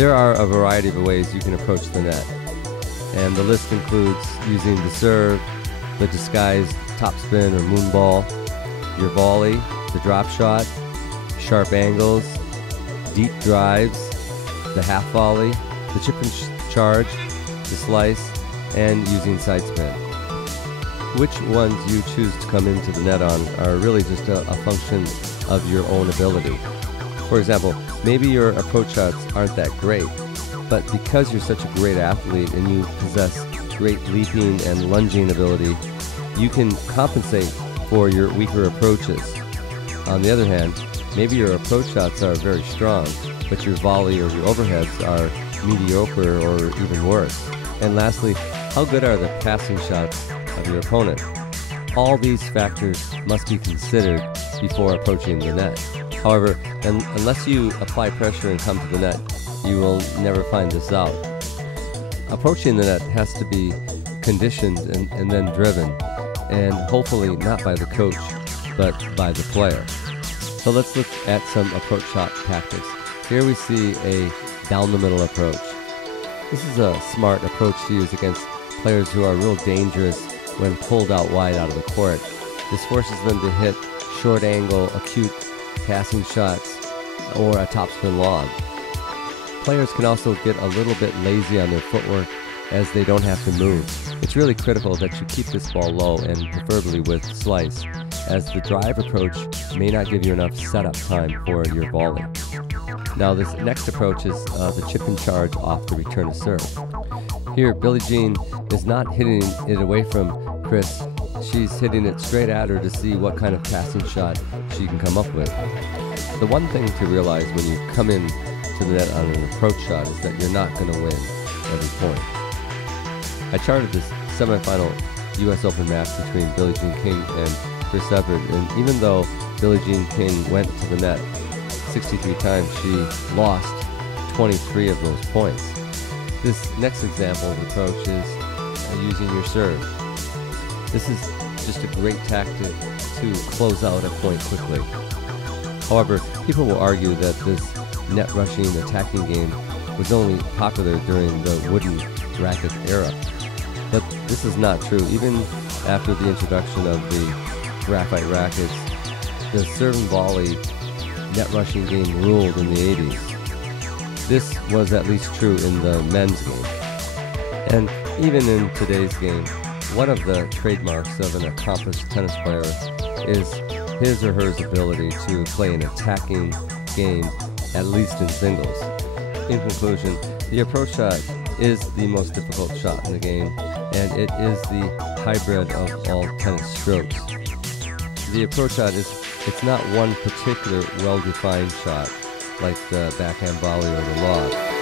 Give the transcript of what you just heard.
There are a variety of ways you can approach the net, and the list includes using the serve, the disguised topspin or moon ball, your volley, the drop shot, sharp angles, deep drives, the half volley, the chip and charge, the slice, and using side spin. Which ones you choose to come into the net on are really just a function of your own ability. For example, maybe your approach shots aren't that great, but because you're such a great athlete and you possess great leaping and lunging ability, you can compensate for your weaker approaches. On the other hand, maybe your approach shots are very strong, but your volley or your overheads are mediocre or even worse. And lastly, how good are the passing shots of your opponent? All these factors must be considered before approaching the net. However, unless you apply pressure and come to the net, you will never find this out. Approaching the net has to be conditioned and then driven, and hopefully not by the coach, but by the player. So let's look at some approach shot tactics. Here we see a down the middle approach. This is a smart approach to use against players who are real dangerous when pulled out wide out of the court. This forces them to hit short angle, acute passing shots, or a topspin lob. Players can also get a little bit lazy on their footwork as they don't have to move. It's really critical that you keep this ball low and preferably with slice, as the drive approach may not give you enough setup time for your volley. Now this next approach is the chip and charge off the return of serve. Here, Billie Jean is not hitting it away from Chris. She's hitting it straight at her to see what kind of passing shot she can come up with. The one thing to realize when you come in to the net on an approach shot is that you're not going to win every point. I charted this semifinal U.S. Open match between Billie Jean King and Chris Evert, and even though Billie Jean King went to the net 63 times, she lost 23 of those points. This next example of approach is using your serve. This is just a great tactic to close out a point quickly. However, people will argue that this net rushing attacking game was only popular during the wooden racket era. But this is not true. Even after the introduction of the graphite rackets, the serve and volley net rushing game ruled in the 80s. This was at least true in the men's game. And even in today's game, one of the trademarks of an accomplished tennis player is his or her ability to play an attacking game, at least in singles. In conclusion, the approach shot is the most difficult shot in the game, and it is the hybrid of all tennis strokes. The approach shot it's not one particular well-defined shot like the backhand volley or the lob.